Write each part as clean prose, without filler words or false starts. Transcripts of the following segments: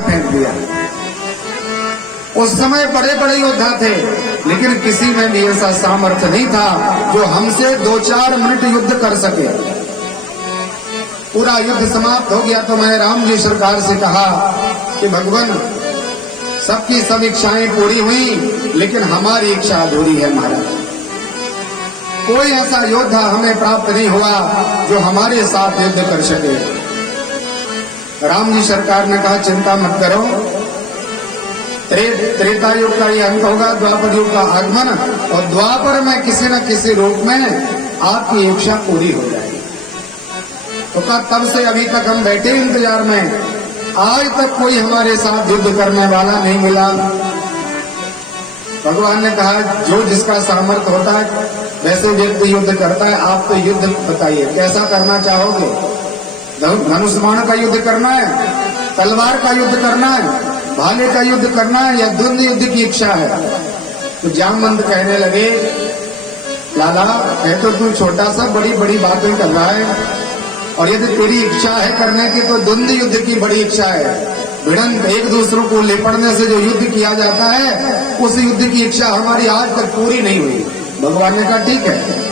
फेंक दिया। उस समय बड़े बड़े योद्धा थे, लेकिन किसी में भी ऐसा सामर्थ्य नहीं था जो हमसे 2-4 मिनट युद्ध कर सके। पूरा युद्ध समाप्त हो गया तो मैं राम जी सरकार से कहा कि भगवान, सबकी सब इच्छाएं पूरी हुई, लेकिन हमारी इच्छा अधूरी है महाराज। कोई ऐसा योद्धा हमें प्राप्त नहीं हुआ जो हमारे साथ युद्ध कर सके। राम जी सरकार ने कहा चिंता मत करो, त्रेता युग का ये अंत होगा, द्वापर युग का आगमन, और द्वापर में किसी न किसी रूप में आपकी इच्छा पूरी हो जाएगी। तो कहा तब से अभी तक हम बैठे इंतजार में, आज तक कोई हमारे साथ युद्ध करने वाला नहीं मिला। भगवान ने कहा जो जिसका सामर्थ्य होता है वैसे व्यक्ति युद्ध करता है। आप तो युद्ध बताइए कैसा करना चाहोगे? धनुष बाण का युद्ध करना है, तलवार का युद्ध करना है, भाले का युद्ध करना है, या द्वंद्व युद्ध की इच्छा है? तो जामवंत कहने लगे, लाला है तो तू छोटा सा बड़ी बड़ी बातें कर रहा है, और यदि तेरी इच्छा है करने की तो द्वंद्व युद्ध की बड़ी इच्छा है। भिड़ंत एक दूसरों को लेपड़ने से जो युद्ध किया जाता है, उस युद्ध की इच्छा हमारी आज तक पूरी नहीं हुई। भगवान ने कहा ठीक है,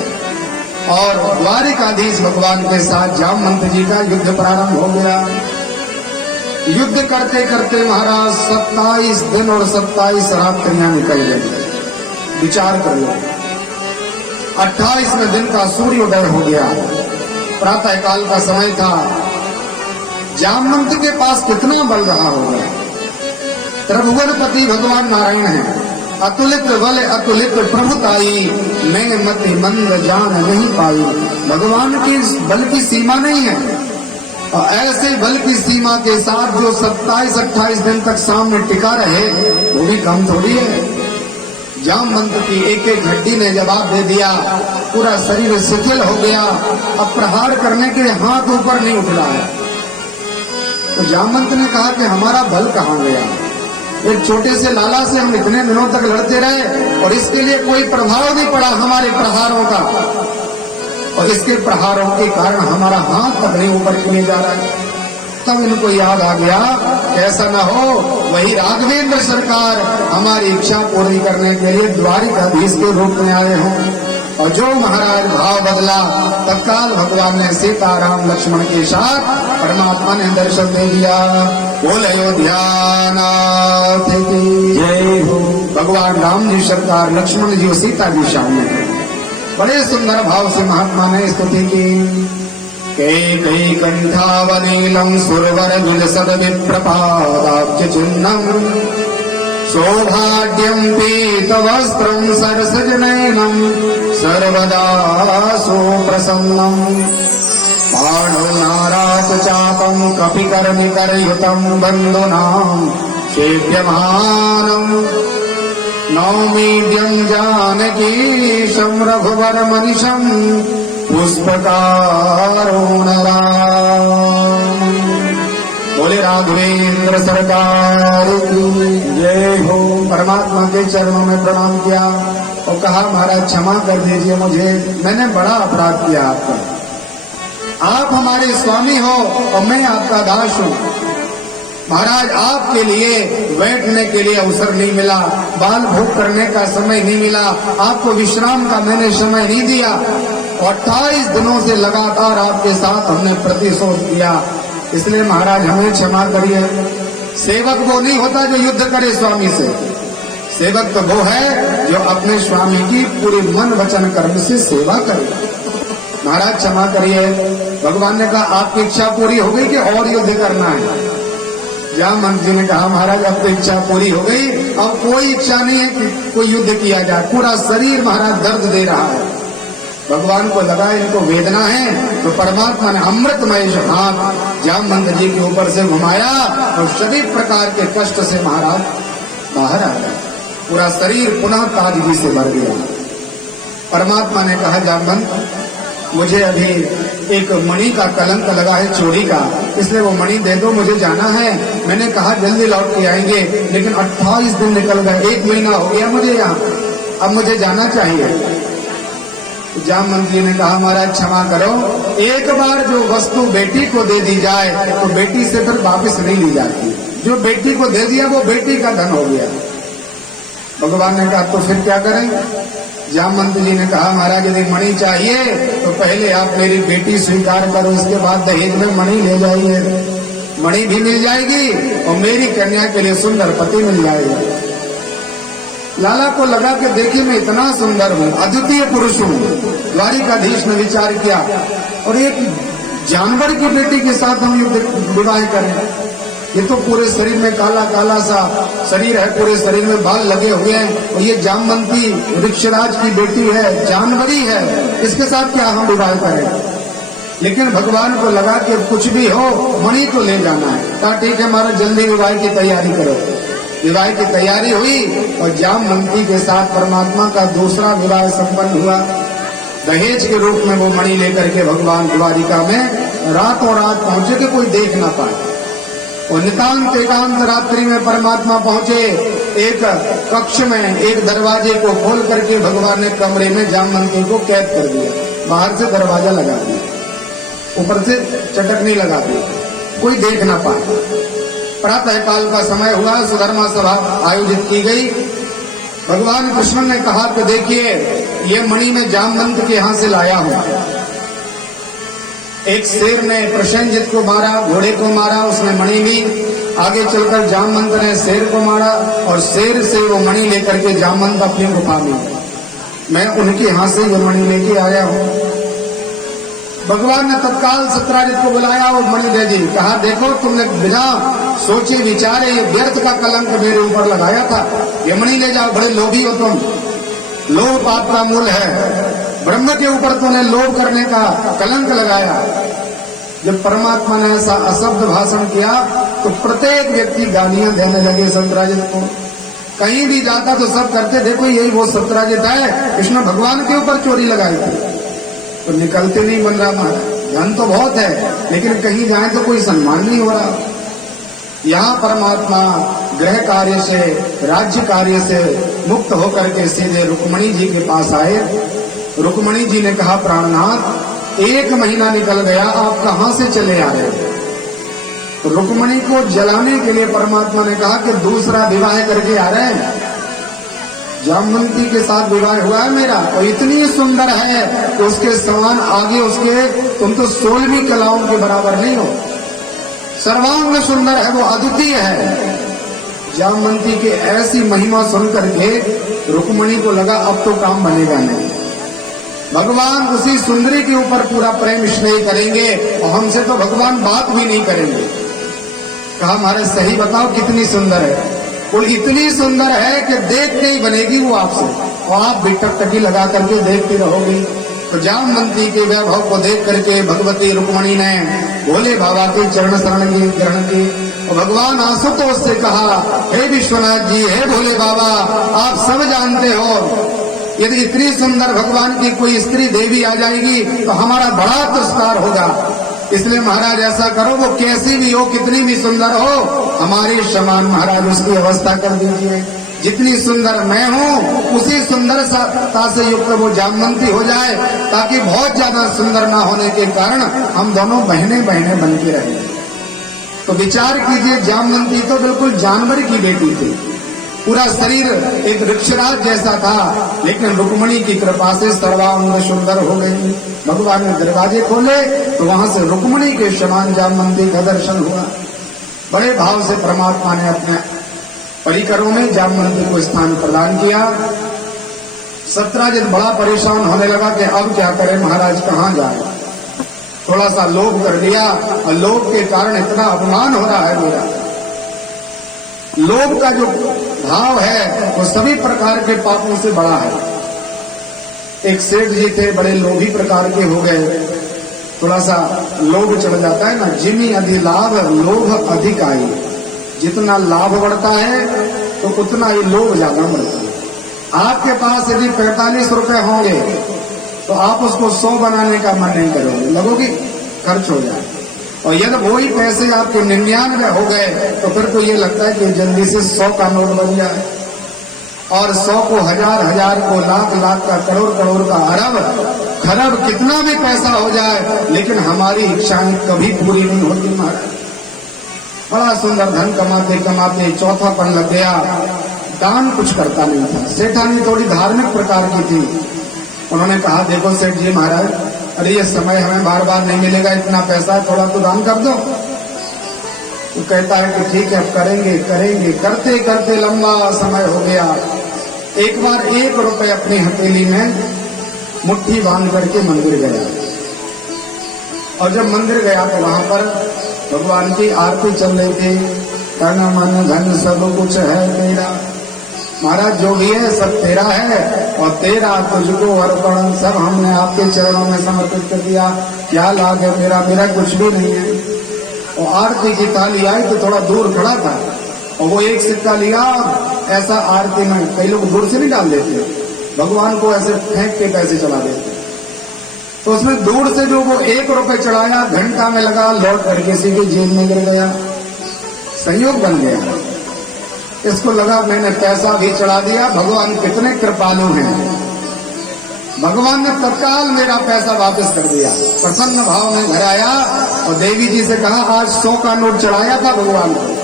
और द्वारिकाधीश भगवान के साथ जामवंत जी का युद्ध प्रारंभ हो गया। युद्ध करते करते महाराज 27 दिन और 27 रात्रियां निकल गई। विचार कर लो, 28वें दिन का सूर्योदय हो गया, प्रातः काल का समय था। जामवंत के पास कितना बल रहा होगा। त्रिभुवनपति भगवान नारायण है, अतुलित बल अतुलित प्रभुताई, मैं मति मंद जान नहीं पाई। भगवान के बल की सीमा नहीं है, और ऐसे बल की सीमा के साथ जो 27-28 दिन तक सामने टिका रहे, वो भी कम थोड़ी है। जामवंत की एक एक हड्डी ने जवाब दे दिया, पूरा शरीर शिथिल हो गया, अब प्रहार करने के लिए हाथ ऊपर नहीं उठ रहा है। तो जामवंत ने कहा कि हमारा बल कहाँ गया? एक छोटे से लाला से हम इतने दिनों तक लड़ते रहे, और इसके लिए कोई प्रभाव नहीं पड़ा हमारे प्रहारों का, और इसके प्रहारों के कारण हमारा हाथ तक नहीं ऊपर किए जा रहा है। तब इनको याद आ गया, ऐसा न हो वही राघवेंद्र सरकार हमारी इच्छा पूरी करने के लिए द्वारिकाधीश के रूप में आए हों। और जो महाराज भाव बदला, तत्काल भगवान ने सीता राम लक्ष्मण के साथ परमात्मा ने दर्शन दे दिया। बोल अयोध्या नाथ की जय हो। भगवान राम जी सरकार, लक्ष्मण जी और सीता जी सामने बड़े सुंदर भाव से महात्मा ने स्तुति की। कई कंठावनीलम सुरवर विलसद विप्रपादाब्ज चिन्हम, सौभाग्यम पीतवस्त्रम सरसजनयनम, सर्वदा सुप्रसन्नम, पाणुनाराच चापम कपिकर्णिकरयुतम बंधुनां सेव्यमानम, नौमीड्यं जानकीशं रघुवर मनिषं पुष्पकारुण राम। बोले राघवेंद्र सरकार की जय हो। परमात्मा के चरणों में प्रणाम किया और कहा महाराज क्षमा कर दीजिए मुझे, मैंने बड़ा अपराध किया आपका। आप हमारे स्वामी हो और मैं आपका दास हूँ। महाराज आपके लिए बैठने के लिए अवसर नहीं मिला, बाल भोग करने का समय नहीं मिला, आपको विश्राम का मैंने समय नहीं दिया, और 28 दिनों से लगातार आपके साथ हमने प्रतिशोध किया, इसलिए महाराज हमें क्षमा करिए। सेवक वो नहीं होता जो युद्ध करे स्वामी से, सेवक तो वो है जो अपने स्वामी की पूरी मन वचन कर्म से सेवा करे। महाराज क्षमा करिए। भगवान ने कहा आपकी इच्छा पूरी हो गई कि और युद्ध करना है? जामवंत जी ने कहा महाराज अब तो इच्छा पूरी हो गई, अब कोई इच्छा नहीं है कि कोई युद्ध किया जाए। पूरा शरीर महाराज दर्द दे रहा है। भगवान को लगा इनको वेदना है, तो परमात्मा ने अमृतमय हाथ जामवंत जी के ऊपर से घुमाया और सभी प्रकार के कष्ट से महाराज बाहर आ गए। पूरा शरीर पुनः ताजगी से भर गया। परमात्मा ने कहा जामवंत मुझे अभी एक मणि का कलंक लगा है चोरी का, इसलिए वो मणि दे दो, मुझे जाना है। मैंने कहा जल्दी लौट के आएंगे, लेकिन 28 दिन निकल गए, 1 महीना हो गया मुझे यहाँ, अब मुझे जाना चाहिए। जामवंत जी ने कहा महाराज क्षमा करो, एक बार जो वस्तु बेटी को दे दी जाए तो बेटी से फिर वापस नहीं ली जाती। जो बेटी को दे दिया वो बेटी का धन हो गया। भगवान ने कहा तो फिर क्या करें? जामवंत जी ने कहा महाराज यदि मणि चाहिए तो पहले आप मेरी बेटी स्वीकार करो, उसके बाद दहेज में मणि ले जाइए। मणि भी मिल जाएगी और मेरी कन्या के लिए सुंदर पति मिल जाएगा। लाला को लगा कि देखिए मैं इतना सुंदर हूँ, अद्वितीय पुरुष हूँ। द्वारिकाधीश ने विचार किया और एक जानवर की बेटी के साथ हम विवाह करें, ये तो पूरे शरीर में काला काला सा शरीर है, पूरे शरीर में बाल लगे हुए हैं और ये जामवंती वृक्षराज की बेटी है, जानवरी है, इसके साथ क्या हम विवाह करें? लेकिन भगवान को लगा कि कुछ भी हो मणि तो ले जाना है। कहा ठीक है महाराज जल्दी विवाह की तैयारी करो। विवाह की तैयारी हुई और जामवंती के साथ परमात्मा का दूसरा विवाह संपन्न हुआ। दहेज के रूप में वो मणि लेकर के भगवान द्वारिका में रातों रात पहुंचे कि कोई देख ना पाए। और नितांत एकांत रात्रि में परमात्मा पहुंचे। एक कक्ष में एक दरवाजे को खोल करके भगवान ने कमरे में जामवंती को कैद कर दिया। बाहर से दरवाजा लगा दिया, ऊपर से चटकनी लगा दी, कोई देख ना पाए। प्रातः काल का समय हुआ, सुधर्मा सभा आयोजित की गई। भगवान कृष्ण ने कहा कि देखिए ये मणि मैं जामवंत के यहां से लाया हूं। एक शेर ने प्रसेनजित को मारा, घोड़े को मारा, उसने मणि ली। आगे चलकर जामवंत ने शेर को मारा और शेर से वो मणि लेकर के जामवंत अपनी गुफा में, मैं उनके यहां से ये मणि लेके आया हूं। भगवान ने तत्काल सत्राजित को बुलाया और मणि दे दी। कहा देखो तुमने बिना सोचे विचारे ये व्यर्थ का कलंक मेरे ऊपर लगाया था, ये मणि ले जाओ, बड़े लोभी हो तुम, लोभ पाप का मूल है। ब्रह्म के ऊपर तूने लोभ करने का कलंक लगाया। जब परमात्मा ने ऐसा अशब्द भाषण किया तो प्रत्येक व्यक्ति गालियां देने लगे सत्राजित को। कहीं भी जाता तो सब करते देखो यही वो सत्राजित है, कृष्ण भगवान के ऊपर चोरी लगाई थी। तो निकलते नहीं बन रहा महाराज, धन तो बहुत है लेकिन कहीं जाए तो कोई सम्मान नहीं हो रहा। यहाँ परमात्मा गृह कार्य से, राज्य कार्य से मुक्त होकर के सीधे रुक्मणी जी के पास आए। रुक्मणी जी ने कहा प्राणनाथ 1 महीना निकल गया, आप कहां से चले आ रहे? तो रुक्मणी को जलाने के लिए परमात्मा ने कहा कि दूसरा विवाह करके आ रहे हैं। जामवंती के साथ विवाह हुआ है मेरा और इतनी सुंदर है कि उसके समान आगे उसके तुम तो 16वीं कलाओं के बराबर नहीं हो। सर्वांग सुंदर है, वो अद्वितीय है। जामवंती की ऐसी महिमा सुनकर के रुक्मणी को लगा अब तो काम बनेगा नहीं, भगवान उसी सुंदरी के ऊपर पूरा प्रेम स्नेह करेंगे और हमसे तो भगवान बात भी नहीं करेंगे। कहा महाराज सही बताओ कितनी सुंदर है? वो इतनी सुंदर है कि देख के ही बनेगी वो आपसे और आप भी टकटकी लगा करके देखती रहोगी। तो जामवंती के वैभव को देख करके भगवती रुक्मणी ने भोले बाबा के चरण शरण की ग्रहण की और भगवान आशुतोष से कहा हे विश्वनाथ जी, हे भोले बाबा, आप सब जानते हो यदि इतनी सुंदर भगवान की कोई स्त्री देवी आ जाएगी तो हमारा बड़ा तिरस्कार होगा। इसलिए महाराज ऐसा करो, वो कैसी भी हो, कितनी भी सुंदर हो, हमारे समान महाराज उसकी अवस्था कर दीजिए। जितनी सुंदर मैं हूँ उसी सुंदरता से युक्त वो जामवंती हो जाए, ताकि बहुत ज्यादा सुंदर ना होने के कारण हम दोनों बहने बहने बन के रहें। तो विचार कीजिए, जामवंती तो बिल्कुल जानवर की बेटी थी, पूरा शरीर एक वृक्षराज जैसा था, लेकिन रुक्मणी की कृपा से सर्वांग सुंदर हो गई। भगवान ने दरवाजे खोले तो वहां से रुक्मणी के समान जामवंती का दर्शन हुआ। बड़े भाव से परमात्मा ने अपने परिकरों में जामवंती को स्थान प्रदान किया। सत्राजित बड़ा परेशान होने लगा कि अब क्या करें महाराज, कहाँ जाए। थोड़ा सा लोभ कर लिया और लोभ के कारण इतना अपमान हो रहा है मेरा। लोभ का जो भाव है वो सभी प्रकार के पापों से बड़ा है। एक सेठ जी थे, बड़े लोभी प्रकार के हो गए। थोड़ा सा लोभ चढ़ जाता है ना, जिमी अधि लाभ लोभ अधिक आई। जितना लाभ बढ़ता है तो उतना ही लोभ ज्यादा बढ़ता है। आपके पास यदि 45 रुपए होंगे तो आप उसको 100 बनाने का मन नहीं करोगे, लगोगे खर्च हो जाए। और यदि वही पैसे आपके 99 हो गए तो फिर तो ये लगता है कि जल्दी से 100 का नोट बन जाए। और 100 को 1000, 1000 को लाख, लाख का करोड़, करोड़ का अरब, खरब, कितना भी पैसा हो जाए, लेकिन हमारी इच्छाएं कभी पूरी नहीं होती महाराज। बड़ा सुंदर धन कमाते कमाते चौथापन लग गया, दान कुछ करता नहीं था। सेठानी थोड़ी धार्मिक प्रकार की थी। उन्होंने कहा देखो सेठ जी महाराज, अरे ये समय हमें बार बार नहीं मिलेगा, इतना पैसा है, थोड़ा तो दान कर दो। तो कहता है कि ठीक है अब करेंगे करेंगे। करते करते लंबा समय हो गया। एक बार 1 रुपए अपनी हथेली में मुट्ठी बांध करके मंदिर गया, और जब मंदिर गया तो वहां पर भगवान की आरती चल रही थी। तन मन धन सब कुछ है तेरा, महाराज जो भी है सब तेरा है, और तेरा तुझको अर्पण, सब हमने आपके चरणों में समर्पित कर दिया। क्या लाभ है मेरा, मेरा कुछ भी नहीं है। और आरती की ताली आई तो थोड़ा दूर खड़ा था, और वो 1 सिक्का लिया, ऐसा आरती में कई लोग दूर से नहीं डाल देते, भगवान को ऐसे फेंक के पैसे चला देते। तो उसने दूर से जो वो 1 रुपए चढ़ाया, घंटा में लगा, लौट कर किसी की जेब में गिर गया। संयोग बन गया। इसको लगा मैंने पैसा भी चढ़ा दिया, भगवान कितने कृपालु हैं, भगवान ने तत्काल मेरा पैसा वापस कर दिया। प्रसन्न भाव में घर आया और देवी जी से कहा आज 100 का नोट चढ़ाया था भगवान को,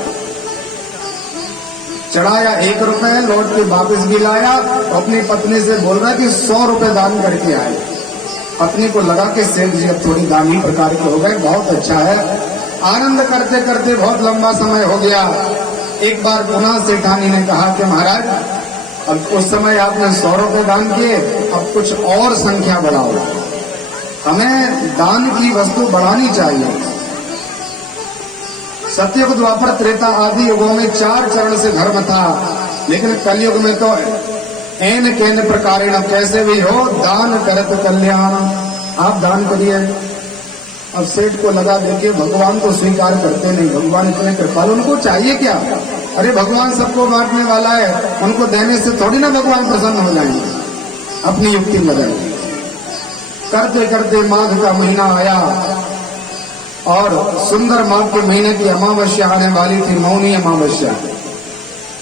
चढ़ाया 1 रुपए, लौट के वापस भी लाया। अपनी पत्नी से बोल रहा कि 100 रुपए दान करके आए। पत्नी को लगा कि सेठ जी अब थोड़ी दानी प्रकार के हो गए, बहुत अच्छा है। आनंद करते करते बहुत लंबा समय हो गया। एक बार पुनः सेठानी ने कहा कि महाराज अब उस समय आपने 100 रुपए दान किए, अब कुछ और संख्या बढ़ाओ, हमें दान की वस्तु बढ़ानी चाहिए। सतयुग द्वापर त्रेता आदि युगों में 4 चरण से धर्म था, लेकिन कलयुग में तो एन केन प्रकार कैसे भी हो दान करत कल्याण, आप दान करिए। अब सेठ को लगा देखिए भगवान तो स्वीकार करते नहीं, भगवान इतने कृपालु, उनको चाहिए क्या, अरे भगवान सबको बांटने वाला है, उनको देने से थोड़ी ना भगवान प्रसन्न हो जाएंगे। अपनी युक्ति लगाई। करते करते माघ का महीना आया और सुंदर माघ के महीने की अमावस्या आने वाली थी, मौनी अमावस्या।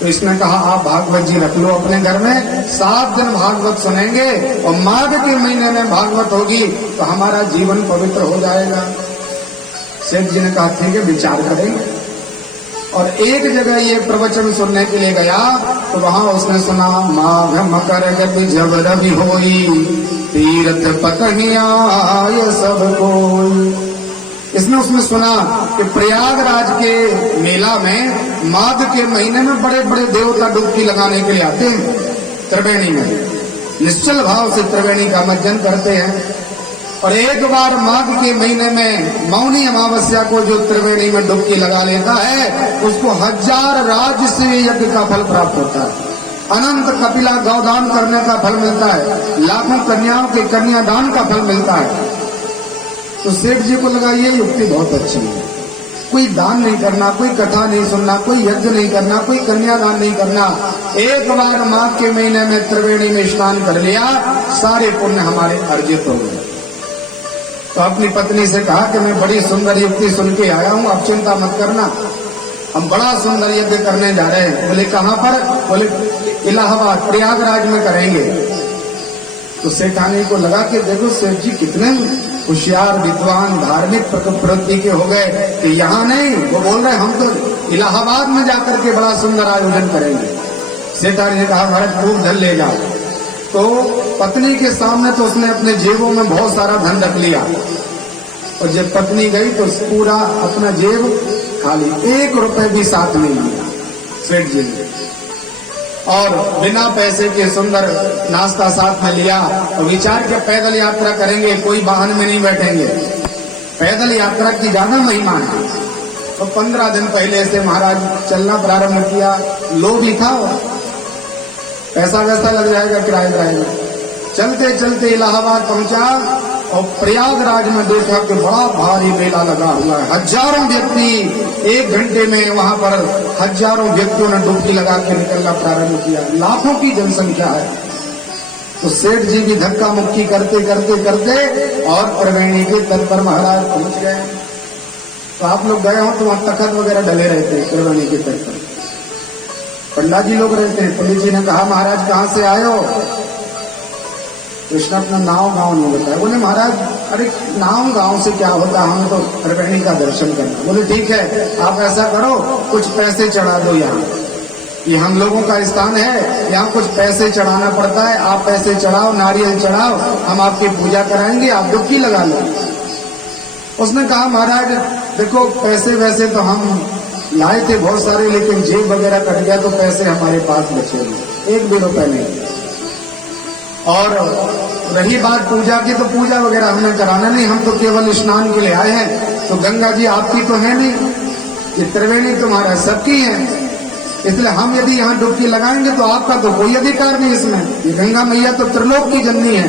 तो इसने कहा आप भागवत जी रख लो अपने घर में, 7 दिन भागवत सुनेंगे, और माघ के महीने में भागवत होगी तो हमारा जीवन पवित्र हो जाएगा। सेठ जी ने कहा ठीक है विचार करेंगे। और एक जगह ये प्रवचन सुनने के लिए गया तो वहां उसने सुना माघ मकर गति जब रवि होई, तीर्थ पतहिया ये सब कोई। इसमें उसने सुना कि प्रयागराज के मेला में माघ के महीने में बड़े बड़े देवता डुबकी लगाने के लिए आते हैं त्रिवेणी में, निश्चल भाव से त्रिवेणी का मज्जन करते हैं। और एक बार माघ के महीने में मौनी अमावस्या को जो त्रिवेणी में डुबकी लगा लेता है उसको 1000 राजसूय यज्ञ का फल प्राप्त होता है, अनंत कपिला गौदान करने का फल मिलता है, लाखों कन्याओं के कन्यादान का फल मिलता है। तो सेठ जी को लगा ये युक्ति बहुत अच्छी है, कोई दान नहीं करना, कोई कथा नहीं सुनना, कोई यज्ञ नहीं करना, कोई कन्यादान नहीं करना, एक बार माघ के महीने में त्रिवेणी में स्नान कर लिया, सारे पुण्य हमारे अर्जित हो गए। तो अपनी पत्नी से कहा कि मैं बड़ी सुंदर युक्ति सुन के आया हूं, अब चिंता मत करना, हम बड़ा सुंदर यज्ञ करने जा रहे हैं। बोले कहां पर, बोले इलाहाबाद प्रयागराज में करेंगे। तो सेठानी को लगा कि देखो सेठ जी कितने होशियार विद्वान धार्मिक प्रवृत्ति के हो गए कि यहाँ नहीं, वो बोल रहे हम तो इलाहाबाद में जाकर के बड़ा सुंदर आयोजन करेंगे। सेठानी ने कहा महाराज खूब धन ले जाओ। तो पत्नी के सामने तो उसने अपने जेबों में बहुत सारा धन रख लिया, और जब पत्नी गई तो पूरा अपना जेब खाली, 1 रुपए भी साथ नहीं लिया सेठ जी ने। और बिना पैसे के सुंदर नाश्ता साथ में लिया, और विचार के पैदल यात्रा करेंगे, कोई वाहन में नहीं बैठेंगे, पैदल यात्रा की ज्यादा महिमा है। तो 15 दिन पहले से महाराज चलना प्रारंभ किया, लोग लिखा पैसा वैसा लग जाएगा किराए में। चलते चलते इलाहाबाद पहुंचा और प्रयागराज में देखा कि बड़ा भारी मेला लगा हुआ है, हजारों व्यक्ति, 1 घंटे में वहां पर हजारों व्यक्तियों ने डुबकी लगा के निकलना प्रारंभ किया, लाखों की जनसंख्या है। तो सेठ जी भी धक्का मुक्की करते करते करते और त्रिवेणी के तट पर महाराज पहुंच गए। तो आप लोग गए हो तो वहां तखत वगैरह डले रहते हैं त्रिवेणी के तट पर, पंडित जी लोग रहते हैं। पंडित जी ने कहा महाराज कहां से आए हो? कृष्ण अपना नाव गांव नहीं बताया। बोले महाराज अरे नाव गांव से क्या होता, हमें तो त्रिवेणी का दर्शन करना। बोले ठीक है, आप ऐसा करो कुछ पैसे चढ़ा दो, यहाँ ये हम लोगों का स्थान है, यहाँ कुछ पैसे चढ़ाना पड़ता है, आप पैसे चढ़ाओ, नारियल चढ़ाओ, हम आपकी पूजा कराएंगे, आप डुबकी लगा लो। उसने कहा महाराज देखो पैसे वैसे तो हम लाए थे बहुत सारे, लेकिन जेब वगैरह कट गया तो पैसे हमारे पास बचे नहीं, 1 भी रुपए नहीं। और रही बात पूजा की, तो पूजा वगैरह हमें कराना नहीं, हम तो केवल स्नान के लिए आए हैं। तो गंगा जी आपकी तो है नहीं, ये त्रिवेणी तुम्हारा सबकी है, इसलिए हम यदि यहाँ डुबकी लगाएंगे तो आपका तो कोई अधिकार नहीं इसमें, ये गंगा मैया तो त्रिलोक की जननी है।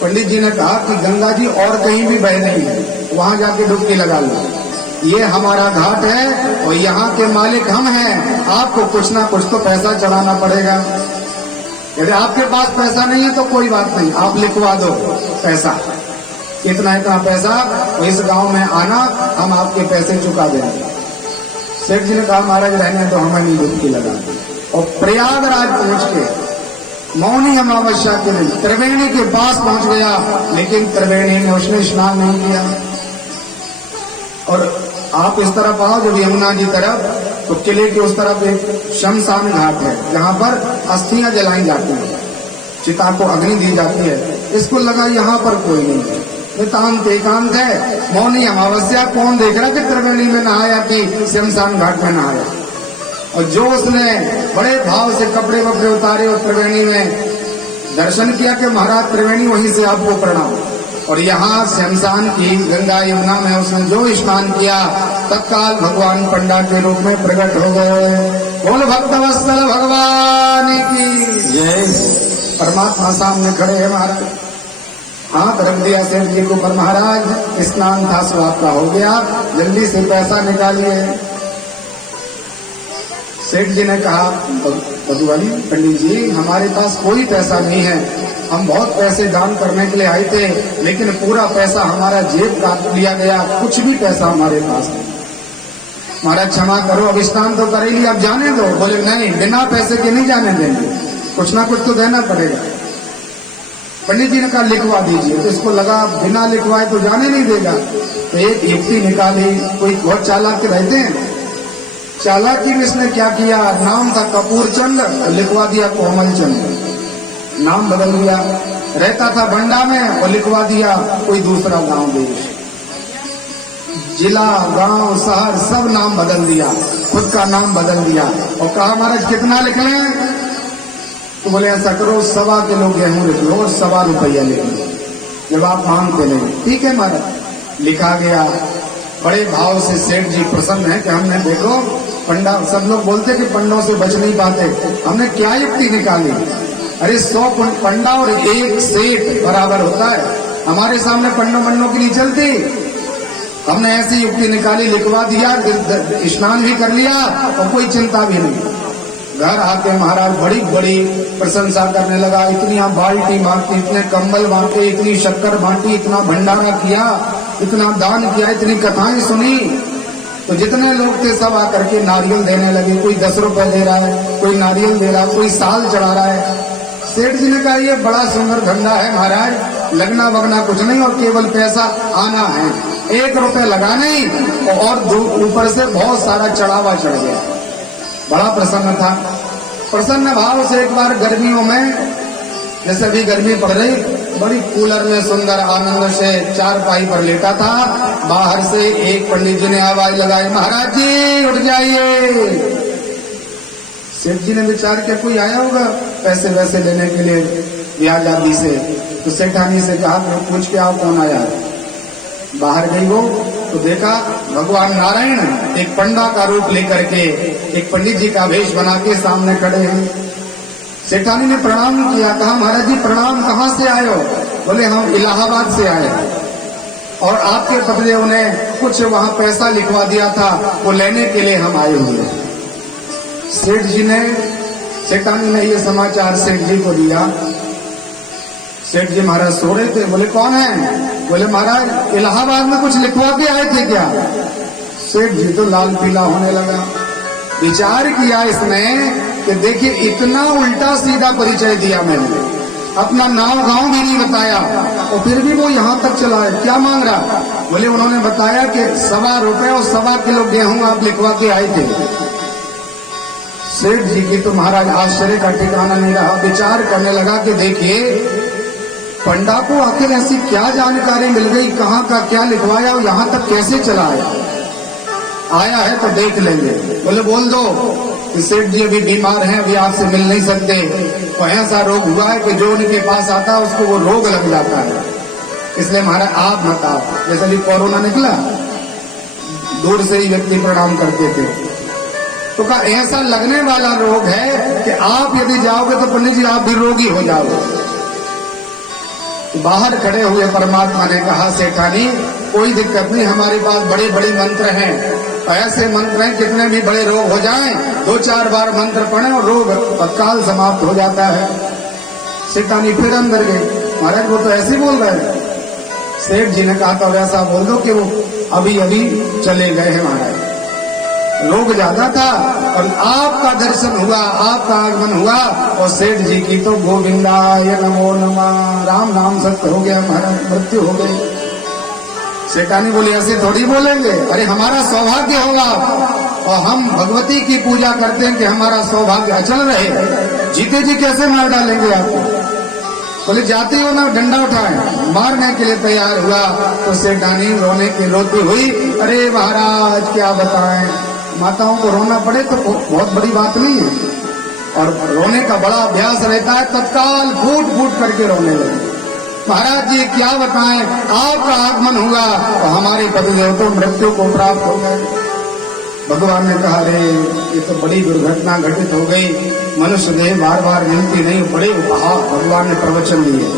पंडित जी ने कहा कि गंगा जी और कहीं भी बह रही है, वहां जाके डुबकी लगा लो, ये हमारा घाट है और यहाँ के मालिक हम हैं, आपको कुछ ना कुछ तो पैसा चढ़ाना पड़ेगा। यदि आपके पास पैसा नहीं है तो कोई बात नहीं, आप लिखवा दो पैसा, इतना इतना पैसा इस गांव में आना, हम आपके पैसे चुका देंगे। सेठ जी ने कहा महाराज रहने तो हमें नहीं डुबकी लगा। और प्रयागराज पहुंच के मौनी अमावस्या के दिन त्रिवेणी के पास पहुंच गया, लेकिन त्रिवेणी में उसने स्नान नहीं किया। और आप इस तरफ आओ जब यमुना जी तरफ, तो किले के उस तरफ एक शमशान घाट है जहां पर अस्थियां जलाई जाती है, चिता को अग्नि दी जाती है। इसको लगा यहाँ पर कोई नहीं है, नितांत एकांत है, मौनी अमावस्या, कौन देख रहा कि त्रिवेणी में नहाया कि शमशान घाट में नहाया। और जो उसने बड़े भाव से कपड़े वपड़े उतारे और त्रिवेणी में दर्शन किया कि महाराज त्रिवेणी वहीं से आपको प्रणाम। और यहाँ शमशान की गंगा यमुना में उसने जो स्नान किया, तत्काल भगवान पंडा के रूप में प्रकट हो गए। बोल भक्तवत्सल भगवान की जय। परमात्मा सामने खड़े हैं महाराज, हाथ रख दिया सेठ जी को, पर महाराज स्नान था सो आपका हो गया, जल्दी से पैसा निकालिए। सेठ जी ने कहा बधुवाली पंडित जी हमारे पास कोई पैसा नहीं है, हम बहुत पैसे दान करने के लिए आए थे, लेकिन पूरा पैसा हमारा जेब काट लिया गया, कुछ भी पैसा हमारे पास नहीं। महाराज क्षमा करो, अब स्नान तो कर ही लिया, अब जाने दो। बोले नहीं, बिना पैसे के नहीं जाने देंगे, कुछ ना कुछ तो देना पड़ेगा। पंडित जी ने कहा लिखवा दीजिए, तो इसको लगा बिना लिखवाए तो जाने नहीं देगा। तो एक युक्ति निकाली, कोई बहुत चालाक रहते हैं, चालाकी में इसने क्या किया, नाम था कपूर चंद, लिखवा दिया कोमल चंद, नाम बदल दिया। रहता था बंडा में और लिखवा दिया कोई दूसरा गांव, देश, जिला, गांव, शहर सब नाम बदल दिया, खुद का नाम बदल दिया। और कहा महाराज कितना लिख लें, तो बोले ऐसा करो 1.25 किलो गेहूं लिख लो, 1.25 रुपया लिख लो, जब आप मांगते नहीं। ठीक है महाराज, लिखा गया। बड़े भाव से सेठ जी प्रसन्न है कि हमने देखो पंडा, सब लोग बोलते कि पंडों से बच नहीं पाते, हमने क्या युक्ति निकाली। अरे 100 पंडा और 1 सेठ बराबर होता है, हमारे सामने पंडों मंडों की नहीं चलती। हमने ऐसी युक्ति निकाली, लिखवा दिया, स्नान भी कर लिया और कोई चिंता भी नहीं। घर आके महाराज बड़ी बड़ी प्रशंसा करने लगा, इतनी बाल्टी बांटी, इतने कंबल बांटे, इतनी शक्कर बांटी, इतना भंडारा किया, इतना दान किया, इतनी कथाएं सुनी। तो जितने लोग थे सब आकर के नारियल देने लगे, कोई 10 रुपए दे रहा है, कोई नारियल दे रहा है, कोई साल चढ़ा रहा है। सेठ जी ने कहा ये बड़ा सुंदर धंधा है महाराज, लगना वगना कुछ नहीं और केवल पैसा आना है, 1 रुपए लगा नहीं और ऊपर से बहुत सारा चढ़ावा चढ़ गया। बड़ा प्रसन्न था। प्रसन्न भाव से एक बार गर्मियों में, जैसे अभी गर्मी पड़ रही, बड़ी कूलर में सुंदर आनंद से चारपाई पर लेटा था। बाहर से एक पंडित जी ने आवाज लगाई, महाराज जी उठ जाइए। सेठ जी ने विचार किया कोई आया होगा पैसे वैसे लेने के लिए ब्याज आदि से, तो सेठानी से कहा पूछ के आओ कौन आया। बाहर गई वो तो देखा भगवान नारायण एक पंडा का रूप लेकर के, एक पंडित जी का वेश बना के सामने खड़े हैं। सेठानी ने प्रणाम किया, कहा महाराज जी प्रणाम, कहाँ से आए हो? बोले हम इलाहाबाद से आए और आपके पतिदेव ने कुछ वहां पैसा लिखवा दिया था, वो लेने के लिए हम आए हुए। सेठ जी ने, सेठानी ने ये समाचार सेठ जी को दिया। सेठ जी महाराज सो रहे थे। बोले कौन है? बोले महाराज इलाहाबाद में कुछ लिखवा के आए थे क्या? सेठ जी तो लाल पीला होने लगा। विचार किया इसने कि देखिए इतना उल्टा सीधा परिचय दिया मैंने, अपना नाम गांव भी नहीं बताया, और फिर भी वो यहाँ तक चला है। क्या मांग रहा? बोले उन्होंने बताया कि 1.25 रुपए और 1.25 किलो गेहूं आप लिखवा के आए थे। सेठ जी की तो महाराज आश्चर्य का ठिकाना नहीं रहा। विचार करने लगा कि देखिए पंडा को आखिर ऐसी क्या जानकारी मिल गई, कहाँ का क्या लिखवाया और यहाँ तक कैसे चला आया है तो देख लेंगे। बोले बोल दो कि सेठ जी अभी बीमार हैं, अभी आपसे मिल नहीं सकते, तो ऐसा रोग हुआ है कि जो उनके पास आता है उसको वो रोग लग जाता है, इसलिए महाराज आप मत आओ। जैसे भी कोरोना निकला दूर से ही व्यक्ति प्रणाम करते थे, तो कहा ऐसा लगने वाला रोग है कि आप यदि जाओगे तो पंडित जी आप भी रोगी हो जाओगे। बाहर खड़े हुए परमात्मा ने कहा सेठानी कोई दिक्कत नहीं, हमारे पास बड़े बड़े मंत्र हैं, ऐसे मंत्र हैं कितने भी बड़े रोग हो जाएं 2-4 बार मंत्र पढ़े और रोग तत्काल समाप्त हो जाता है। सेठानी फिर अंदर गए। महाराज वो तो ऐसे बोल रहे हैं। सेठ जी ने कहा था वैसा बोल दो कि वो अभी अभी चले गए हैं महाराज, रोग ज्यादा था और आपका दर्शन हुआ, आपका आगमन हुआ और सेठ जी की तो गोविंदाय नमो नमः राम नाम सत्य हो गया महाराज, मृत्यु हो गई। सेठानी बोली ऐसे थोड़ी बोलेंगे, अरे हमारा सौभाग्य होगा और हम भगवती की पूजा करते हैं कि हमारा सौभाग्य अचल रहे, जीते जी कैसे मार डालेंगे आपको। बोले जाते हो ना डंडा उठाए, मारने के लिए तैयार हुआ तो सेठानी रोने की रोती हुई, अरे महाराज क्या बताएं, माताओं को रोना पड़े तो बहुत बड़ी बात नहीं है, और रोने का बड़ा अभ्यास रहता है, तत्काल फूट फूट करके रोने लगे। महाराज जी क्या बताएं, आपका आगमन हुआ और हमारे पतिदेव तो मृत्यु को प्राप्त हो गए। भगवान ने कहा रे ये तो बड़ी दुर्घटना घटित हो गई, मनुष्य देह बार बार मिलती नहीं, बड़े उपहार भगवान ने प्रवचन दिए।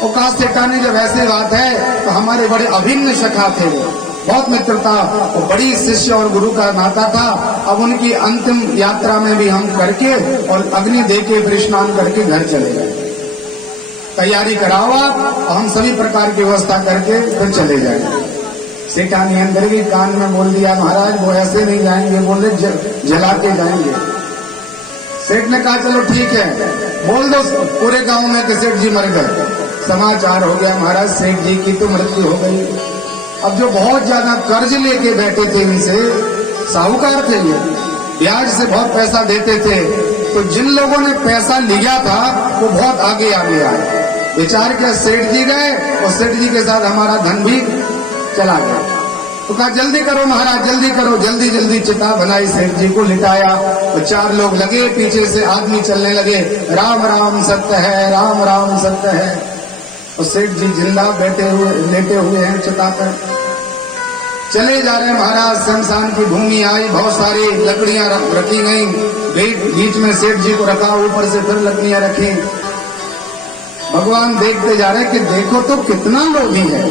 और कहा सेठानी जब ऐसी बात है तो हमारे बड़े अभिन्न सखा थे, वो बहुत मित्रता और बड़ी शिष्य और गुरु का नाता था। अब उनकी अंतिम यात्रा में भी हम करके और अग्नि दे के फिर स्नान करके घर चले गए। तैयारी कराओ आप, और हम सभी प्रकार की व्यवस्था करके फिर चले जाएंगे। सेठानी अंदर भी कान में बोल दिया महाराज वो ऐसे नहीं जाएंगे, बोले जला के जाएंगे। सेठ ने कहा चलो ठीक है, बोल दो पूरे गांव में कि सेठ जी मर गए। समाचार हो गया महाराज सेठ जी की तो मृत्यु हो गई। अब जो बहुत ज्यादा कर्ज लेके बैठे थे इनसे, साहूकार थे ये, ब्याज से बहुत पैसा देते थे, तो जिन लोगों ने पैसा लिया था वो बहुत आगे आगे आए। विचार किया सेठ जी गए और सेठ जी के साथ हमारा धन भी चला गया। तो कहा जल्दी करो महाराज जल्दी करो, जल्दी जल्दी चिता बनाई, सेठ जी को लिटाया और 4 लोग लगे, पीछे से आदमी चलने लगे, राम राम सत्य है, राम राम सत्य है। और सेठ जी जिंदा लेटे हुए हैं चिता पर। चले जा रहे महाराज, शमशान की भूमि आई, बहुत सारी लकड़ियां रखी गई, बीच में सेठ जी को रखा, ऊपर से फिर लकड़ियां रखी। भगवान देखते जा रहे कि देखो तो कितना लोभी है,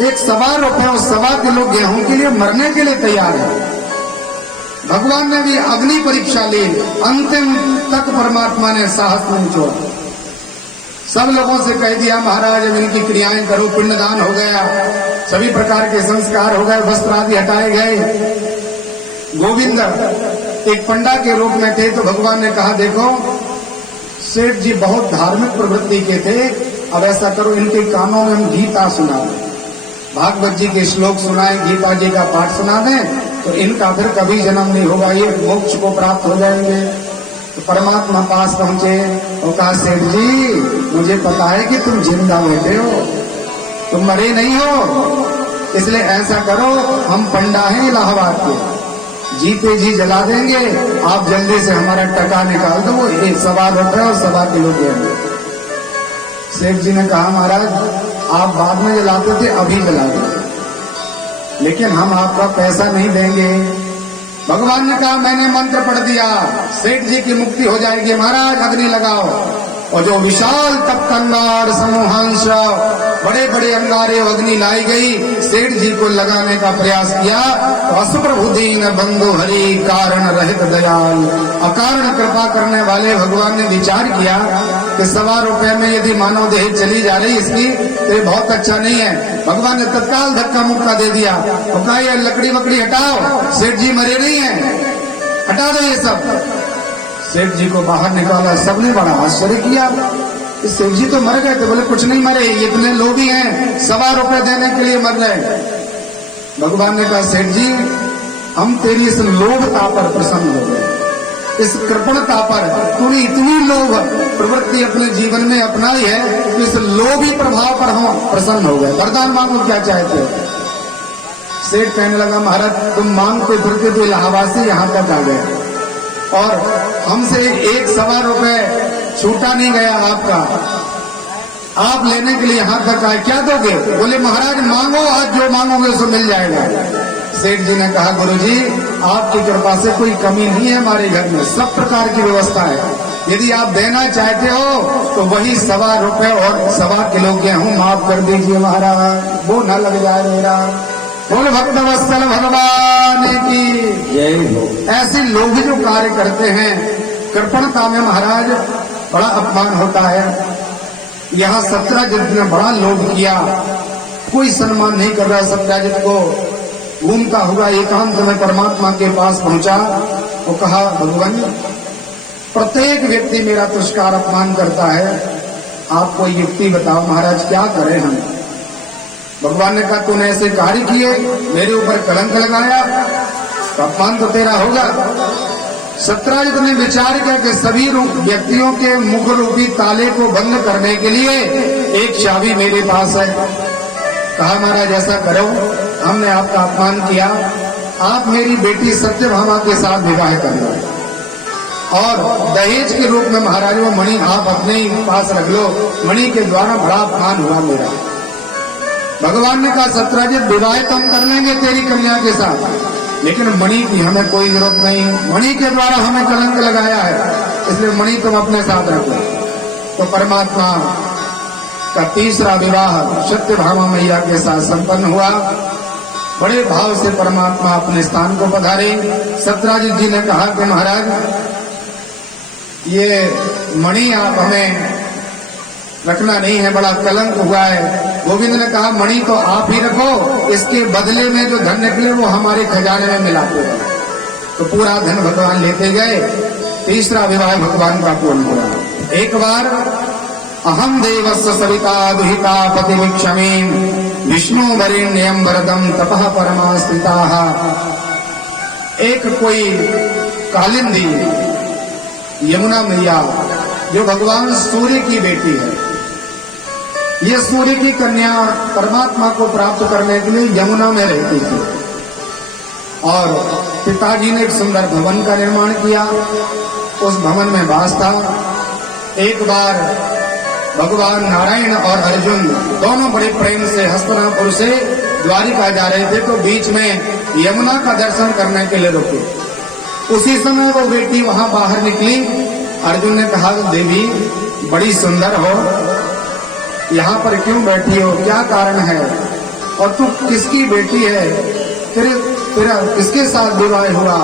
एक 1.25 रुपए और 1.25 किलो गेहूं के लिए मरने के लिए तैयार है। भगवान ने भी अग्नि परीक्षा ली, अंतिम तक परमात्मा ने साहस नहीं छोड़ा। सब लोगों से कह दिया महाराज अब इनकी क्रियाएं करो, पिंडदान हो गया, सभी प्रकार के संस्कार हो गए, वस्त्र आदि हटाए गए। गोविंद एक पंडा के रूप में थे, तो भगवान ने कहा देखो सेठ जी बहुत धार्मिक प्रवृत्ति के थे, अब ऐसा करो इनके कानों में हम गीता सुना दें, भागवत जी के श्लोक सुनाएं, गीता जी का पाठ सुना दें, तो इनका फिर कभी जन्म नहीं होगा, ये मोक्ष को प्राप्त हो जाएंगे। तो परमात्मा पास पहुंचे और कहा सेठ जी मुझे पता है कि तुम जिंदा बैठे हो, तुम मरे नहीं हो, इसलिए ऐसा करो हम पंडा हैं इलाहाबाद के, जीते जी जला देंगे, आप जल्दी से हमारा टका निकाल दो, वो 1.25 रुपए और 1.25 किलो गेहूं। सेठ जी ने कहा महाराज आप बाद में जलाते थे, अभी जला दो, लेकिन हम आपका पैसा नहीं देंगे। भगवान ने कहा मैंने मंत्र पढ़ दिया, सेठ जी की मुक्ति हो जाएगी, महाराज अग्नि लगाओ। और जो विशाल तप्तंगार समूहांश बड़े बड़े अंगारे अग्नि लाई गई, सेठ जी को लगाने का प्रयास किया तो असुप्रभुदीन बंधु हरि कारण रहित दयाल, अकारण कृपा करने वाले भगवान ने विचार किया कि 1.25 रुपए में यदि मानव देह चली जा रही इसकी तो ये बहुत अच्छा नहीं है। भगवान ने तत्काल धक्का मुक्का दे दिया और कहा ये लकड़ी वकड़ी हटाओ, सेठ जी मरे नहीं है, हटा दो ये सब। सेठ जी को बाहर निकाला, सबने बड़ा आश्चर्य किया, इस सेठ जी तो मर गए थे। बोले कुछ नहीं मरे, ये इतने लोभी हैं, 1.25 रुपए देने के लिए मर गए। भगवान ने कहा सेठ जी हम तेरी इस लोभता पर प्रसन्न हो गए, इस कृपणता पर। तूने इतनी लोभ प्रवृत्ति अपने जीवन में अपनाई है कि इस लोभी प्रभाव पर हम प्रसन्न हो गए। वरदान मांगो, क्या चाहते हो? सेठ कहने लगा महाराज तुम मांगते फिरते तो इलाहाबाद से यहाँ तक आ गए और हमसे 1.25 रुपए छूटा नहीं गया आपका, आप लेने के लिए यहाँ तक आए, क्या दोगे? बोले महाराज मांगो, आज जो मांगोगे सो मिल जाएगा। सेठ जी ने कहा गुरुजी आपकी कृपा से कोई कमी नहीं है हमारे घर में, सब प्रकार की व्यवस्था है। यदि आप देना चाहते हो तो वही 1.25 रुपए और 1.25 किलो गेहूं माफ कर दीजिए महाराज, वो न लग जाए मेरा। बोल भक्त वत्सल भगवान की जय हो। ऐसे लोग जो कार्य करते हैं कृपणता में महाराज बड़ा अपमान होता है। यहाँ सत्यराजित ने बड़ा लोभ किया, कोई सम्मान नहीं कर रहा सत्यराजित को। घूमता हुआ एकांत में परमात्मा के पास पहुंचा, वो कहा भगवान प्रत्येक व्यक्ति मेरा तिरस्कार अपमान करता है, आप कोई युक्ति बताओ महाराज क्या करें हम? भगवान ने कहा तूने ऐसे कार्य किए, मेरे ऊपर कलंक लगाया तो अपमान तो तेरा होगा। सत्यराजित ने विचार किया कि सभी व्यक्तियों के मुख रूपी ताले को बंद करने के लिए एक चाबी मेरे पास है। कहा महाराज ऐसा करो, हमने आपका अपमान किया, आप मेरी बेटी सत्यभामा के साथ विवाह कर लो और दहेज के रूप में महाराज वो मणि आप अपने ही पास रख लो, मणि के द्वारा बड़ा अपमान हुआ मेरा। भगवान ने कहा सत्यराजित विवाह तो हम कर लेंगे तेरी कन्या के साथ, लेकिन मणि की हमें कोई जरूरत नहीं, मणि के द्वारा हमें कलंक लगाया है, इसलिए मणि तुम अपने साथ रखो। तो परमात्मा का तीसरा विवाह सत्यभामा मैया के साथ संपन्न हुआ। बड़े भाव से परमात्मा अपने स्थान को पधारे। सत्यराजित जी ने कहा कि महाराज ये मणि आप हमें रखना नहीं है, बड़ा कलंक हुआ है। गोविंद ने कहा मणि तो आप ही रखो, इसके बदले में जो धन निकले वो हमारे खजाने में मिलाते हैं। तो पूरा धन भगवान लेते गए। तीसरा विवाह भगवान का पूर्ण हुआ। एक बार अहम देवस्य सविता दुहिता पतिमिक्षमे विष्णु वरेण्यं वरदं तपः परमास्थिताः। एक कोई कालिंदी यमुना मैया जो भगवान सूर्य की बेटी है, ये सूर्य की कन्या परमात्मा को प्राप्त करने के लिए यमुना में रहती थी और पिताजी ने एक सुंदर भवन का निर्माण किया, उस भवन में वास था। एक बार भगवान नारायण और अर्जुन दोनों बड़े प्रेम से हस्तिनापुर से द्वारिका जा रहे थे, तो बीच में यमुना का दर्शन करने के लिए रुके। उसी समय वो बेटी वहां बाहर निकली। अर्जुन ने कहा देवी बड़ी सुंदर हो, यहाँ पर क्यों बैठी हो, क्या कारण है, और तू किसकी बेटी है, तेरा किसके साथ विवाह हुआ?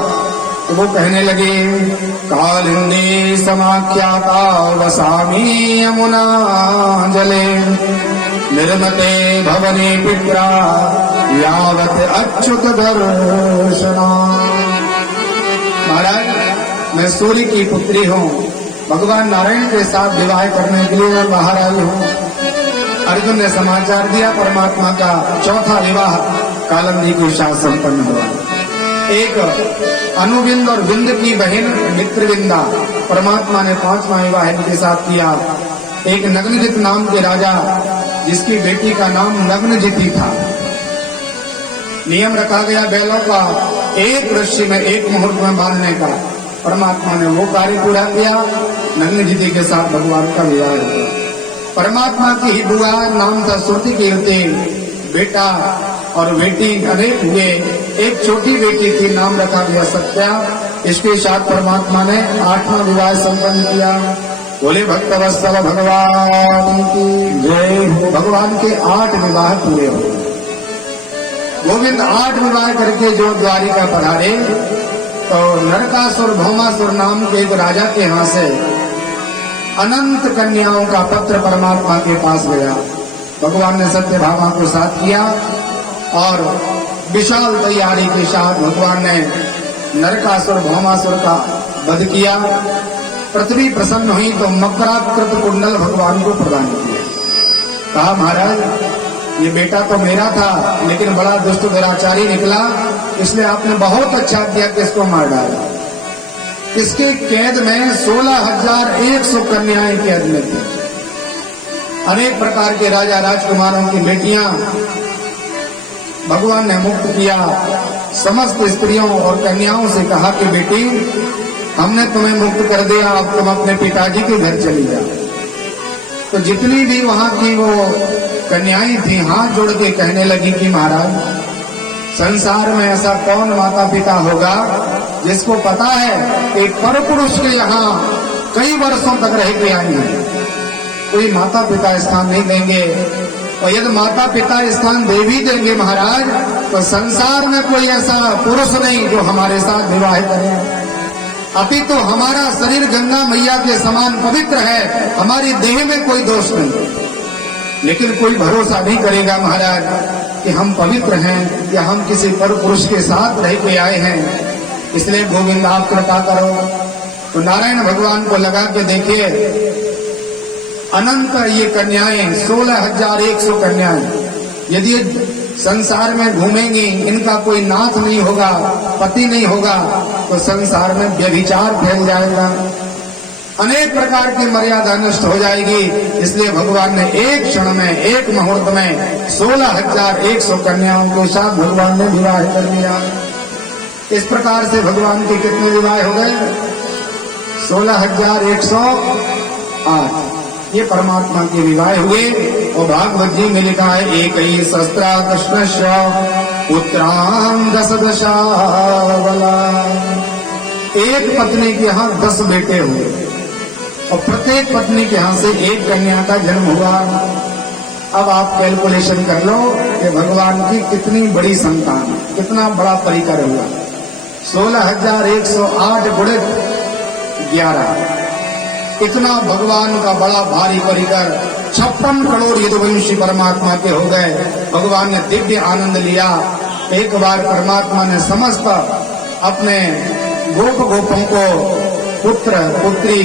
तो वो कहने लगे कालिंदी समाख्याता वसामी यमुना जले निर्मते भवने पित्रा यावत अच्युत दर्शना। महाराज मैं सूर्य की पुत्री हूँ, भगवान नारायण के साथ विवाह करने के लिए मैं बाहर आई हूँ। अर्जुन ने समाचार दिया, परमात्मा का चौथा विवाह कालिंदी के साथ संपन्न हुआ। एक अनुविंद और विंद की बहन मित्रविंदा, परमात्मा ने 5वां विवाह इनके साथ किया। एक नग्नजित नाम के राजा जिसकी बेटी का नाम नग्नजिती था। नियम रखा गया बैलों का एक रस्सी में एक मुहूर्त में बांधने का, परमात्मा ने वो कार्य पूरा किया। नग्नजिती के साथ भगवान का विवाह हुआ। परमात्मा की ही बुआ नाम था श्रुति कीर्ति, बेटा और बेटी अनेक हुए। एक छोटी बेटी थी, नाम रखा गया सत्या। इसके साथ परमात्मा ने 8वां विवाह संपन्न किया। बोले भक्त वत्सल भगवान की जय हो। भगवान के 8 विवाह पूरे हो। गोविंद 8 विवाह करके जो द्वारिका पधारे तो नरकासुर भौमासुर नाम के एक राजा के यहाँ से अनंत कन्याओं का पत्र परमात्मा के पास गया। भगवान ने सत्यभामा को साथ किया और विशाल तैयारी के साथ भगवान ने नरकासुर भौमासुर का वध किया। पृथ्वी प्रसन्न हुई तो मकराकृत कुंडल भगवान को प्रदान किया। कहा महाराज ये बेटा तो मेरा था लेकिन बड़ा दुष्ट दुराचारी निकला, इसलिए आपने बहुत अच्छा किया कि इसको मार डाला। इसके कैद में 16,100 कन्याएं कैद में थी। अनेक प्रकार के राजा राजकुमारों की बेटियां भगवान ने मुक्त किया। समस्त स्त्रियों और कन्याओं से कहा कि बेटी हमने तुम्हें मुक्त कर दिया, अब तुम अपने पिताजी के घर चली जाओ। तो जितनी भी वहां की वो कन्याएं थी हाथ जोड़ के कहने लगी कि महाराज संसार में ऐसा कौन माता पिता होगा जिसको पता है कि परपुरुष के यहाँ कई वर्षों तक रह के आई है, कोई माता पिता स्थान नहीं देंगे। और यदि माता पिता स्थान दे भी देंगे महाराज तो संसार में कोई ऐसा पुरुष नहीं जो हमारे साथ विवाह करे। अभी तो हमारा शरीर गंगा मैया के समान पवित्र है, हमारी देह में कोई दोष नहीं, लेकिन कोई भरोसा नहीं करेगा महाराज कि हम पवित्र हैं या हम किसी पर पुरुष के साथ रह के आए हैं। इसलिए गोविंद आप कृपा करो। तो नारायण भगवान को लगा के देखिए अनंत ये कन्याएं 16,100 कन्याएं यदि संसार में घूमेंगी, इनका कोई नाथ नहीं होगा, पति नहीं होगा, तो संसार में व्यभिचार फैल जाएगा, अनेक प्रकार की मर्यादा नष्ट हो जाएगी। इसलिए भगवान ने एक क्षण में एक मुहूर्त में 16,100 कन्याओं के साथ भगवान ने विवाह कर दिया। इस प्रकार से भगवान के कितने विवाह हो गए? 16,108 ये परमात्मा के विवाह हुए। और भागवत जी में लिखा है एक ही शस्त्रा कृष्ण पुत्रां 10 दशावला। एक पत्नी के यहाँ 10 बेटे हुए और प्रत्येक पत्नी के यहाँ से एक कन्या का जन्म हुआ। अब आप कैलकुलेशन कर लो कि भगवान की कितनी बड़ी संतान, कितना बड़ा परिकर हुआ। 16,108 गुणे 11, इतना भगवान का बड़ा भारी परिकर 56 करोड़ यदुवंशी परमात्मा के हो गए। भगवान ने दिव्य आनंद लिया। एक बार परमात्मा ने समस्त अपने गोप गोपों को, पुत्र पुत्री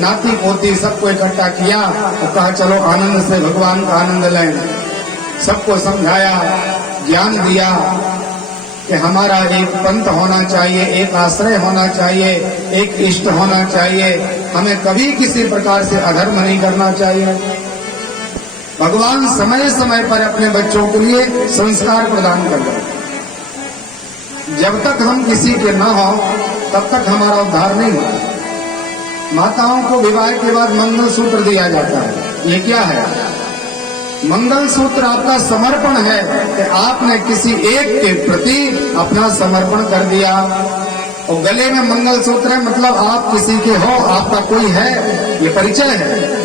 नाती पोती सबको इकट्ठा किया और कहा चलो आनंद से भगवान का आनंद लें। सबको समझाया, ज्ञान दिया कि हमारा एक पंथ होना चाहिए, एक आश्रय होना चाहिए, एक इष्ट होना चाहिए, हमें कभी किसी प्रकार से अधर्म नहीं करना चाहिए। भगवान समय समय पर अपने बच्चों के लिए संस्कार प्रदान कर रहे हैं। जब तक हम किसी के न हो तब तक हमारा उद्धार नहीं होता। माताओं को विवाह के बाद मंगल सूत्र दिया जाता है। ये क्या है? मंगल सूत्र आपका समर्पण है कि आपने किसी एक के प्रति अपना समर्पण कर दिया। और गले में मंगल सूत्र है मतलब आप किसी के हो, आपका कोई है, ये परिचय है।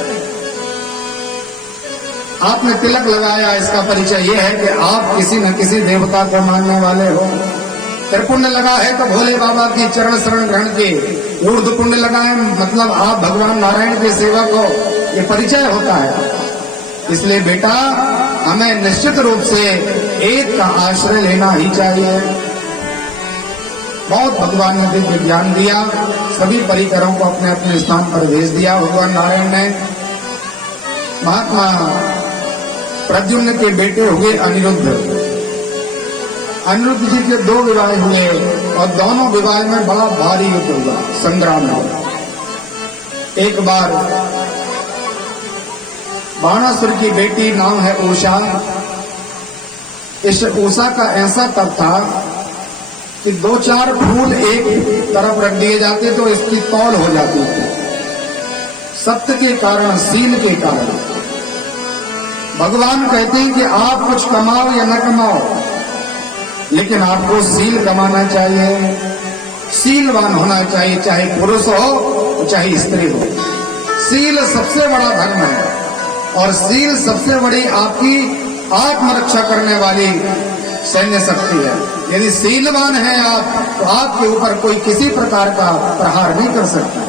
आपने तिलक लगाया, इसका परिचय ये है कि आप किसी न किसी देवता को मानने वाले हो। त्रिपुंड लगा है तो भोले बाबा की चरण शरण ग्रहण के। ऊर्ध्व पुंड लगाए मतलब आप भगवान नारायण के सेवक हो, ये परिचय होता है। इसलिए बेटा हमें निश्चित रूप से एक का आश्रय लेना ही चाहिए। बहुत भगवान ने दिव्य ज्ञान दिया, सभी परिकरों को अपने अपने स्थान पर भेज दिया। भगवान नारायण ने महात्मा प्रद्युम्न के बेटे हुए अनिरुद्ध। अनिरुद्ध जी के 2 विवाह हुए और दोनों विवाह में बड़ा भारी युद्ध हुआ, संग्राम हुआ। एक बार बाणासुर की बेटी नाम है उषा। इस उषा का ऐसा तप था कि 2-4 फूल एक तरफ रख दिए जाते तो इसकी तौल हो जाती थी। सत्य के कारण, सील के कारण। भगवान कहते हैं कि आप कुछ कमाओ या न कमाओ, लेकिन आपको सील कमाना चाहिए, सीलवान होना चाहिए, चाहे पुरुष हो चाहे स्त्री हो। सील सबसे बड़ा धर्म है और सील सबसे बड़ी आपकी आत्मरक्षा करने वाली सैन्य शक्ति है। यदि सीलवान है आप तो आपके ऊपर कोई किसी प्रकार का प्रहार नहीं कर सकता।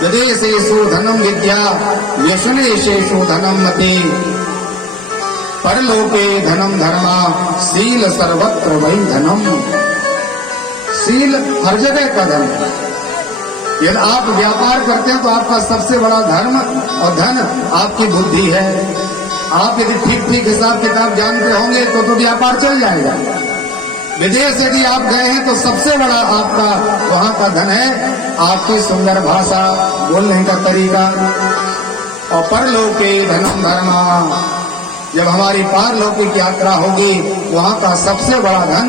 विदेशेषु धनम विद्या व्यसनेषु धनम मति परलोके धनम धर्मा सील सर्वत्र वही धनम। सील हर जगह का धन है। यदि आप व्यापार करते हैं तो आपका सबसे बड़ा धर्म और धन आपकी बुद्धि है। आप यदि ठीक ठीक हिसाब किताब जानते होंगे तो व्यापार चल जाएगा। विदेश यदि आप गए हैं तो सबसे बड़ा आपका वहां का धन है आपकी सुंदर भाषा, बोलने का तरीका। और परलोके धनम धर्मा, जब हमारी पारलौकिक यात्रा होगी वहां का सबसे बड़ा धन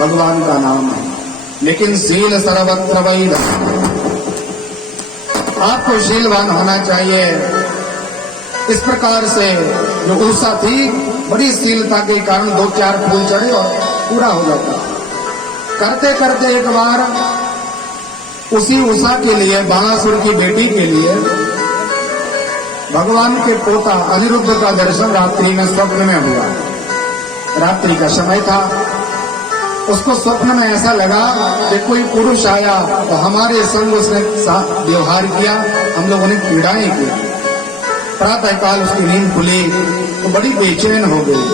भगवान का नाम है। लेकिन शील सर्वत्र वही धन, आपको शीलवान होना चाहिए। इस प्रकार से जो उषा थी बड़ी शीलता के कारण 2-4 फूल चढ़े और पूरा हो जाता। करते करते एक बार उसी उषा के लिए, बाणासुर की बेटी के लिए, भगवान के पोता अनिरुद्ध का दर्शन रात्रि में स्वप्न में हुआ। रात्रि का समय था, उसको स्वप्न में ऐसा लगा कि कोई पुरुष आया तो हमारे संग उसने व्यवहार किया, हम लोगों ने पीड़ाएं की। प्रातःकाल उसकी नींद खुली तो बड़ी बेचैन हो गई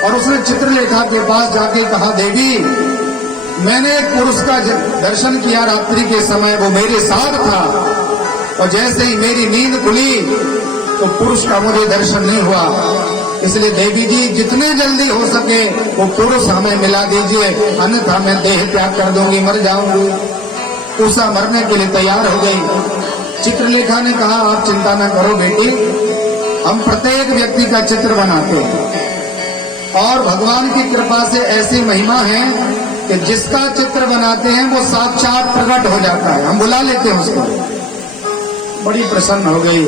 और उसने चित्रलेखा के पास जाके कहा, देवी मैंने एक पुरुष का दर्शन किया रात्रि के समय, वो मेरे साथ था और जैसे ही मेरी नींद खुली तो पुरुष का मुझे दर्शन नहीं हुआ। इसलिए देवी जी जितने जल्दी हो सके वो पुरुष हमें मिला दीजिए, अन्यथा मैं देह त्याग कर दूंगी, मर जाऊंगी। उषा मरने के लिए तैयार हो गई। चित्रलेखा ने कहा, आप चिंता न करो बेटी, हम प्रत्येक व्यक्ति का चित्र बनाते हैं और भगवान की कृपा से ऐसी महिमा है कि जिसका चित्र बनाते हैं वो साक्षात प्रकट हो जाता है, हम बुला लेते हैं उसको। बड़ी प्रसन्न हो गई।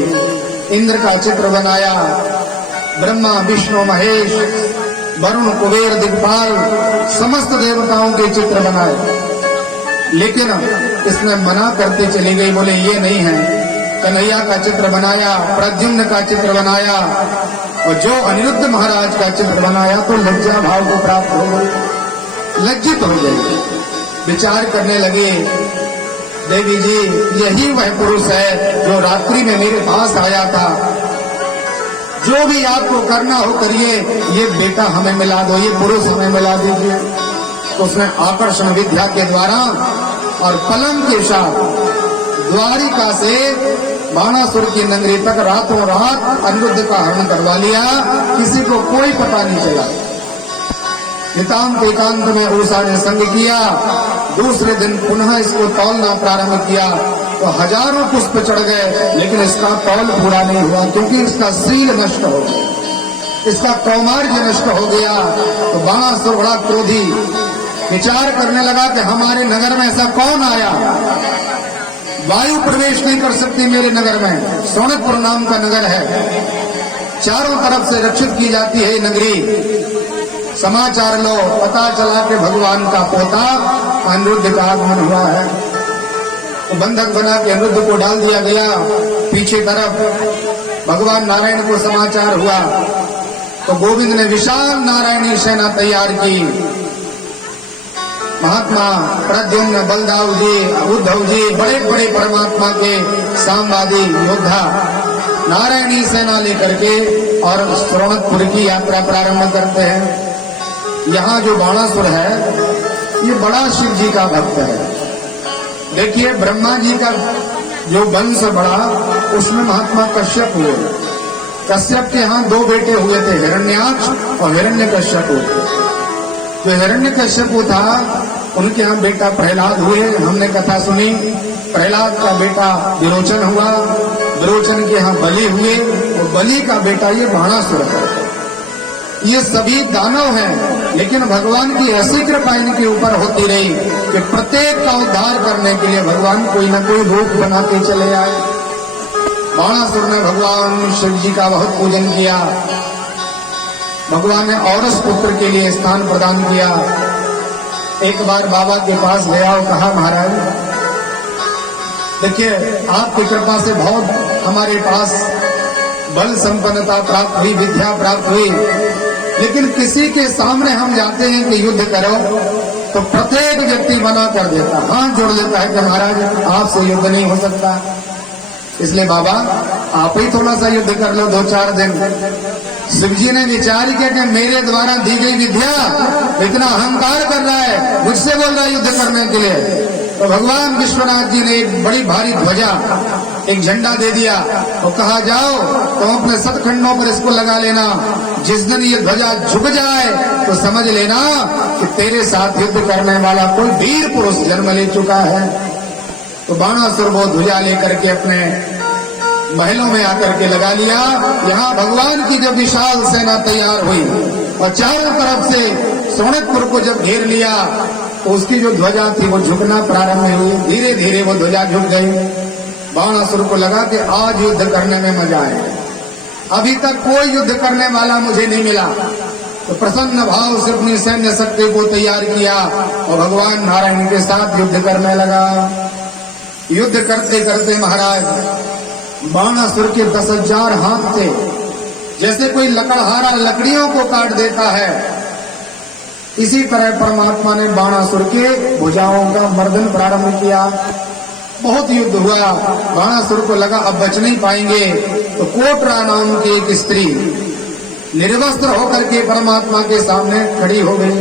इंद्र का चित्र बनाया, ब्रह्मा विष्णु महेश वरुण कुबेर दिग्पाल समस्त देवताओं के चित्र बनाए। लेकिन इसमें मना करते चली गई, बोले ये नहीं है। कन्हैया का चित्र बनाया, प्रद्युम्न का चित्र बनाया और जो अनिरुद्ध महाराज का चित्र बनाया तो लज्जा भाव को प्राप्त हो गई, लज्जित हो गई। विचार करने लगे, देवी जी यही वह पुरुष है जो रात्रि में मेरे पास आया था, जो भी आपको करना हो करिए, ये बेटा हमें मिला दो, ये पुरुष हमें मिला दीजिए। तो उसने आकर्षण विद्या के द्वारा और पलंग के साथ द्वारिका से बाणासुर की नगरी तक रातों रात अनिरुद्ध का हरण करवा लिया, किसी को कोई पता नहीं चला। नितांत एकांत में उषा ने संग किया। दूसरे दिन पुनः इसको तौलना प्रारंभ किया तो हजारों पुष्प चढ़ गए, लेकिन इसका तौल पूरा नहीं हुआ क्योंकि इसका शील नष्ट हो गया, इसका कौमार्य नष्ट हो गया। तो बाणासुर बड़ा क्रोधी विचार करने लगा कि हमारे नगर में ऐसा कौन आया, वायु प्रवेश नहीं कर सकती मेरे नगर में। सोनकपुर नाम का नगर है, चारों तरफ से रक्षित की जाती है नगरी। समाचार लो, पता चला कि भगवान का पोता अनिरुद्ध का आगमन हुआ है। तो बंधक बना के अनिरुद्ध को डाल दिया गया पीछे तरफ। भगवान नारायण को समाचार हुआ तो गोविंद ने विशाल नारायणी सेना तैयार की। महात्मा प्रद्युम्न, बलदाव जी, उद्धव जी, बड़े बड़े परमात्मा के सामवादी योद्धा नारायणी सेना लेकर के और सोनकपुर की यात्रा प्रारंभ करते हैं। यहाँ जो बाणासुर है ये बड़ा शिव जी का भक्त है। देखिए ब्रह्मा जी का जो वंश बढ़ा उसमें महात्मा कश्यप हुए। कश्यप के यहाँ 2 बेटे हुए थे, हिरण्याक्ष और हिरण्यकश्यप। जो हिरण्यकश्यप था उनके यहाँ बेटा प्रहलाद हुए। हमने कथा सुनी, प्रहलाद का बेटा विरोचन हुआ, विरोचन के यहाँ बलि हुए और बलि का बेटा ये बाणासुर है। ये सभी दानव हैं, लेकिन भगवान की ऐसी कृपा इनके ऊपर होती रही कि प्रत्येक का उद्धार करने के लिए भगवान कोई न कोई रूप बनाते चले आए। बाणासुर ने भगवान शिव जी का बहुत पूजन किया। भगवान ने औरस पुत्र के लिए स्थान प्रदान किया। एक बार बाबा के पास गया और कहा, महाराज देखिए आपकी कृपा से बहुत हमारे पास बल संपन्नता प्राप्त हुई, विद्या प्राप्त हुई, लेकिन किसी के सामने हम जाते हैं कि युद्ध करो तो प्रत्येक व्यक्ति मना कर देता, हाथ जोड़ देता है कि महाराज आपसे युद्ध नहीं हो सकता। इसलिए बाबा आप ही थोड़ा सा युद्ध कर लो 2-4 दिन। शिव जी ने विचार किया कि मेरे द्वारा दी गई विद्या इतना अहंकार कर रहा है, मुझसे बोल रहा है युद्ध करने के लिए। तो भगवान विश्वनाथ जी ने एक बड़ी भारी ध्वजा, एक झंडा दे दिया और कहा जाओ तुम अपने सतखंडों पर इसको लगा लेना, जिस दिन ये ध्वजा झुक जाए तो समझ लेना कि तेरे साथ युद्ध करने वाला कोई वीर पुरुष जन्म ले चुका है। तो बाणासुर वो ध्वजा लेकर के अपने महलों में आकर के लगा लिया। यहाँ भगवान की जब विशाल सेना तैयार हुई और चारों तरफ से सोनकपुर को जब घेर लिया तो उसकी जो ध्वजा थी वो झुकना प्रारंभ हुई। धीरे धीरे वो ध्वजा झुक गई। बाणासुर को लगा कि आज युद्ध करने में मजा आए, अभी तक कोई युद्ध करने वाला मुझे नहीं मिला। तो प्रसन्न भाव से अपनी सैन्य शक्ति को तैयार किया और भगवान नारायण के साथ युद्ध करने लगा। युद्ध करते करते महाराज बाणासुर के 10,000 हाथ थे। जैसे कोई लकड़हारा लकड़ियों को काट देता है, इसी तरह परमात्मा ने बाणासुर के भुजाओं का मर्दन प्रारंभ किया। बहुत युद्ध हुआ। बाणासुर को लगा अब बच नहीं पाएंगे। तो कोटरा नाम की एक स्त्री निर्वस्त्र होकर के परमात्मा के सामने खड़ी हो गई।